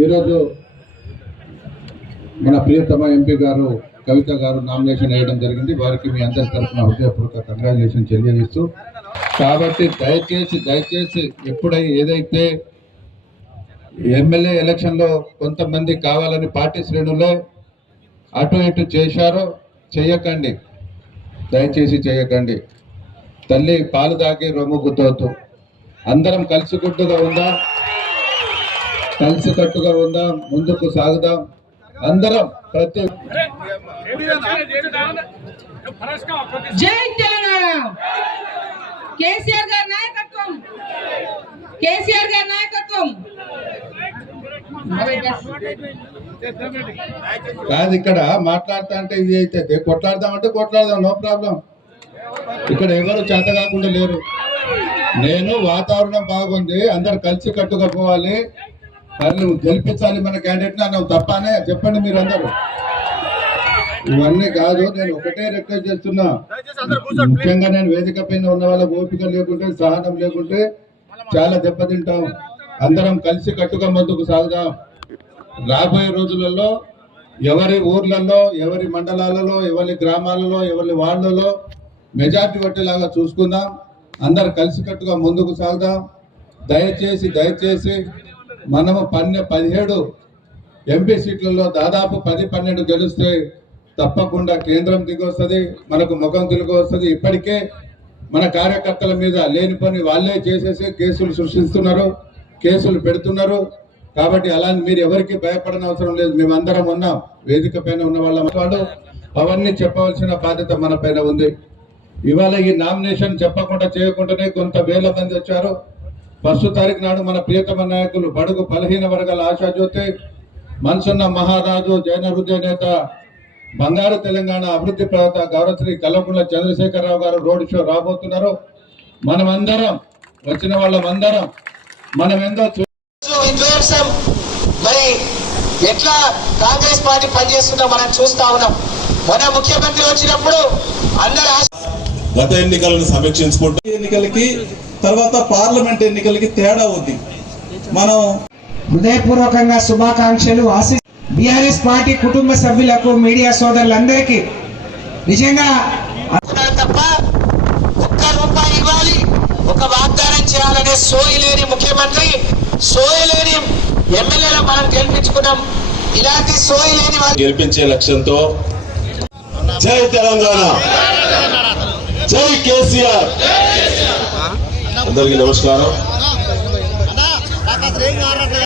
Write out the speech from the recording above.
ఈరోజు మన ప్రియతమ ఎంపీ గారు కవిత గారు నామినేషన్ వేయడం జరిగింది. వారికి మీ అందరి తరఫున హృదయపూర్వక కంగ్రాచులేషన్ తెలియజేస్తూ, కాబట్టి దయచేసి ఏదైతే ఎమ్మెల్యే ఎలక్షన్లో కొంతమంది కావాలని పార్టీ శ్రేణులే అటు ఇటు చేశారో చేయకండి, దయచేసి చేయకండి. తల్లి పాలు తాగి రొమ్ము గుద్దవద్దు. అందరం కలిసికట్టుగా ఉందాం, ముందుకు సాగుదాం. అందరం ప్రతి జై తెలంగాణ. కేసీఆర్ గారి నాయకత్వం, కేసీఆర్ గారి నాయకత్వం. కాదు, ఇక్కడ మాట్లాడతా అంటే ఇది అయితే కొట్లాడదామంటే కొట్లాడదాం, నో ప్రాబ్లం. ఇక్కడ ఎవరు చేత కాకుండా లేరు. నేను వాతావరణం బాగుంది, అందరు కలిసి కట్టుగా పోవాలి, వాళ్ళు గెలిపించాలి మన క్యాండిడేట్ అన్నావు తప్పనే చెప్పండి మీరు అందరూ. ఇవన్నీ కాదు, నేను ఒకటే రిక్వెస్ట్ చేస్తున్నా. ముఖ్యంగా నేను వేదిక పైన ఉన్న వాళ్ళ ఓపిక లేకుంటే, సహనం లేకుంటే చాలా దెబ్బతింటాం. అందరం కలిసి కట్టుగా ముందుకు సాగుదాం. రాబోయే రోజులలో ఎవరి ఊర్లలో, ఎవరి మండలాలలో, ఎవరి గ్రామాలలో, ఎవరి వార్డులలో మెజార్టీ పట్టేలాగా చూసుకుందాం. అందరు కలిసికట్టుగా ముందుకు సాగుదాం. దయచేసి మనము 17 ఎంపీ సీట్లలో దాదాపు 10-12 గెలిస్తే తప్పకుండా కేంద్రం దిగి వస్తుంది, మనకు ముఖం తిరిగి వస్తుంది. ఇప్పటికే మన కార్యకర్తల మీద లేని పని వాళ్ళే చేసేసి కేసులు సృష్టిస్తున్నారు, కేసులు పెడుతున్నారు. కాబట్టి అలా మీరు ఎవరికి భయపడని అవసరం లేదు. మేమందరం ఉన్నాం, వేదిక పైన ఉన్న వాళ్ళు అవన్నీ చెప్పవలసిన బాధ్యత మన పైన ఉంది. ఇవాళ ఈ నామినేషన్ చెప్పకుండా చేయకుండానే కొంత వేల మంది వచ్చారు. 1వ తారీఖు నాడు మన ప్రియతమ నాయకులు, బడుగు బలహీన వర్గాల ఆశాజ్యోతి, మనసున్న మహారాజు, జైన హృదయ నేత, బంగారు తెలంగాణ అభివృద్ధి ప్రదాత గౌరవశ్రీ కల్వకుంట్ల చంద్రశేఖరరావు గారు రోడ్ షో రాబోతున్నారు. మనమందరం వచ్చిన వాళ్ళమందరం మనం ఏందో మరి ఎట్లా కాంగ్రెస్ పార్టీ పనిచేస్తుందో మనం చూస్తా ఉన్నాం. మన ముఖ్యమంత్రి వచ్చినప్పుడు అందరూ గత ఎన్నికలను సమీక్షించుకుంటూ ఎన్నికలకి తర్వాత పార్లమెంట్ ఎన్నికలకి తేడా ఉంది. మనం హృదయపూర్వకంగా శుభాకాంక్షలు. బీఆర్ఎస్ పార్టీ కుటుంబ సభ్యులకు, మీడియా సోదరులందరికీ నిజంగా తప్ప ఒక్క రూపాయి ఇవ్వాలి, ఒక వాగ్దానం చేయాలనే సోయి లేని ముఖ్యమంత్రి, సోయి లేని ఎమ్మెల్యేలు మనం గెలిపించుకున్నాం. ఇలాంటి సోయి లేని గెలిపించే లక్ష్యంతో జై తెలంగాణ, జై కేసీఆర్. అందరికీ నమస్కారం.